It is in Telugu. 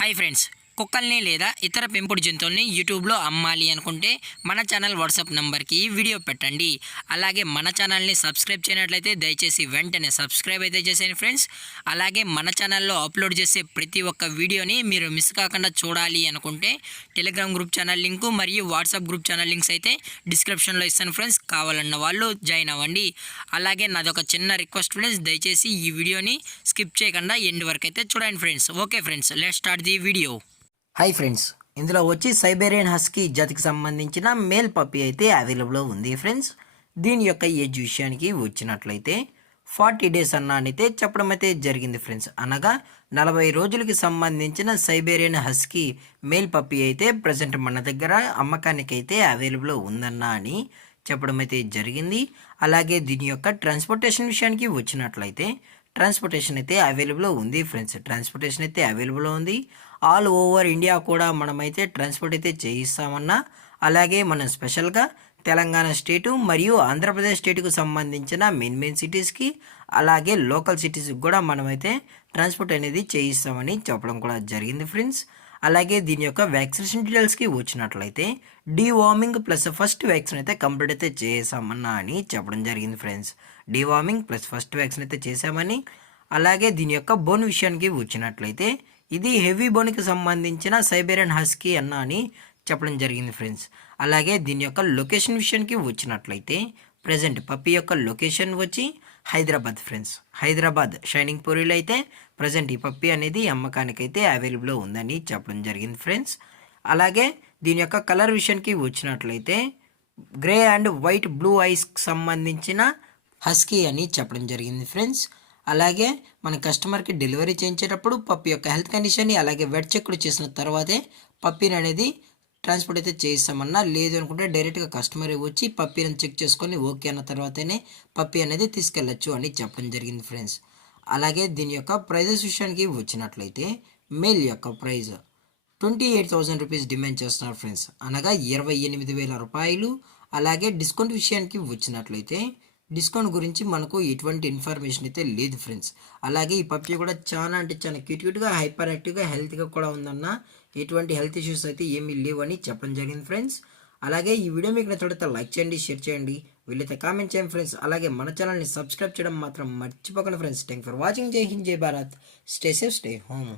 హాయ్ ఫ్రెండ్స్, కుక్కల్ని లేదా ఇతర పెంపుడు జంతువుల్ని యూట్యూబ్లో అమ్మాలి అనుకుంటే మన ఛానల్ వాట్సాప్ నెంబర్కి వీడియో పెట్టండి. అలాగే మన ఛానల్ని సబ్స్క్రైబ్ చేయనట్లయితే దయచేసి వెంటనే సబ్స్క్రైబ్ అయితే చేసేయండి ఫ్రెండ్స్. అలాగే మన ఛానల్లో అప్లోడ్ చేసే ప్రతి ఒక్క వీడియోని మీరు మిస్ కాకుండా చూడాలి అనుకుంటే టెలిగ్రామ్ గ్రూప్ ఛానల్ లింకు మరియు వాట్సాప్ గ్రూప్ ఛానల్ లింక్స్ అయితే డిస్క్రిప్షన్లో ఇస్తాను ఫ్రెండ్స్. కావాలన్న వాళ్ళు జాయిన్ అవ్వండి. అలాగే నాదొక చిన్న రిక్వెస్ట్ ఫ్రెండ్స్, దయచేసి ఈ వీడియోని స్కిప్ చేయకుండా ఎండ్ వరకు అయితే చూడండి friends. Okay friends, let's start the video. Hi friends, ఇందులో వచ్చి సైబేరియన్ హస్కీ జాతికి సంబంధించిన మేల్ పప్పీ అయితే అవైలబుల్లో ఉంది ఫ్రెండ్స్. దీని యొక్క ఏజ్ విషయానికి వచ్చినట్లయితే 40 డేస్ అయితే చెప్పడం అయితే జరిగింది ఫ్రెండ్స్. అనగా 40 రోజులకి సంబంధించిన సైబేరియన్ హస్కీ మేల్ పప్పీ అయితే ప్రజెంట్ మన దగ్గర అమ్మకానికి అయితే అవైలబుల్లో ఉందన్న అని చెప్పడం అయితే జరిగింది. అలాగే దీని యొక్క ట్రాన్స్పోర్టేషన్ విషయానికి వచ్చినట్లయితే ట్రాన్స్పోర్టేషన్ అయితే అవైలబుల్లో ఉంది ఫ్రెండ్స్. ట్రాన్స్పోర్టేషన్ అయితే అవైలబుల్లో ఉంది. ఆల్ ఓవర్ ఇండియా కూడా మనమైతే ట్రాన్స్పోర్ట్ అయితే చేయిస్తామన్నా. అలాగే మనం స్పెషల్గా తెలంగాణ స్టేటు మరియు ఆంధ్రప్రదేశ్ స్టేట్కు సంబంధించిన మెయిన్ సిటీస్కి అలాగే లోకల్ సిటీస్కి కూడా మనమైతే ట్రాన్స్పోర్ట్ అనేది చేయిస్తామని చెప్పడం కూడా జరిగింది ఫ్రెండ్స్. అలాగే దీని యొక్క వ్యాక్సినేషన్ డీటెయిల్స్కి వచ్చినట్లయితే డీవార్మింగ్ ప్లస్ ఫస్ట్ వ్యాక్సిన్ అయితే కంప్లీట్ అయితే చేసామన్నా అని చెప్పడం జరిగింది friends. Deworming plus first vaccine అయితే చేసామని. అలాగే దీని యొక్క బోన్ విషయానికి వచ్చినట్లయితే ఇది హెవీ బోన్కి సంబంధించిన సైబేరియన్ హస్కీ అన్న అని చెప్పడం జరిగింది ఫ్రెండ్స్. అలాగే దీని యొక్క లొకేషన్ విషయానికి వచ్చినట్లయితే ప్రజెంట్ పప్పీ యొక్క లొకేషన్ వచ్చి హైదరాబాద్ ఫ్రెండ్స్. హైదరాబాద్ షైనింగ్ పూరిలో అయితే ప్రజెంట్ ఈ పప్పీ అనేది అమ్మకానికైతే అవైలబుల్లో ఉందని చెప్పడం జరిగింది ఫ్రెండ్స్. అలాగే దీని యొక్క కలర్ విషయానికి వచ్చినట్లయితే గ్రే అండ్ వైట్ బ్లూ ఐస్కి సంబంధించిన హస్కీ అని చెప్పడం జరిగింది ఫ్రెండ్స్. అలాగే మన కస్టమర్కి డెలివరీ చేయించేటప్పుడు పప్పీ యొక్క హెల్త్ కండిషన్ని అలాగే వెట్ చెక్లు చేసిన తర్వాతే పప్పీని అనేది ట్రాన్స్పోర్ట్ అయితే చేయిస్తామన్నా. లేదు అనుకుంటే డైరెక్ట్గా కస్టమర్ వచ్చి పప్పీని చెక్ చేసుకొని ఓకే అన్న తర్వాతనే పప్పీ అనేది తీసుకెళ్ళచ్చు అని చెప్పడం జరిగింది ఫ్రెండ్స్. అలాగే దీని యొక్క ప్రైజెస్ విషయానికి వచ్చినట్లయితే మేల్ యొక్క ప్రైజ్ 28,000 రూపీస్ డిమాండ్ చేస్తున్నారు ఫ్రెండ్స్, అనగా 28,000 రూపాయలు. అలాగే డిస్కౌంట్ విషయానికి వచ్చినట్లయితే డిస్కౌంట్ గురించి మనకు ఎటువంటి ఇన్ఫర్మేషన్ అయితే లేదు ఫ్రెండ్స్. అలాగే ఈ పప్పీ కూడా చాలా అంటే చాలా క్యూట్గా హైపర్ యాక్టివ్గా హెల్త్గా కూడా ఉందన్న. ఎటువంటి హెల్త్ ఇష్యూస్ అయితే ఏమీ లేవని చెప్పడం జరిగింది ఫ్రెండ్స్. అలాగే ఈ వీడియో మీకు నచ్చితే లైక్ చేయండి, షేర్ చేయండి, వీళ్ళైతే కామెంట్ చేయండి ఫ్రెండ్స్. అలాగే మన ఛానల్ని సబ్స్క్రైబ్ చేయడం మాత్రం మర్చిపోకండి ఫ్రెండ్స్. Thank for watching. జై హింద్, జై Bharat. Stay safe, stay home.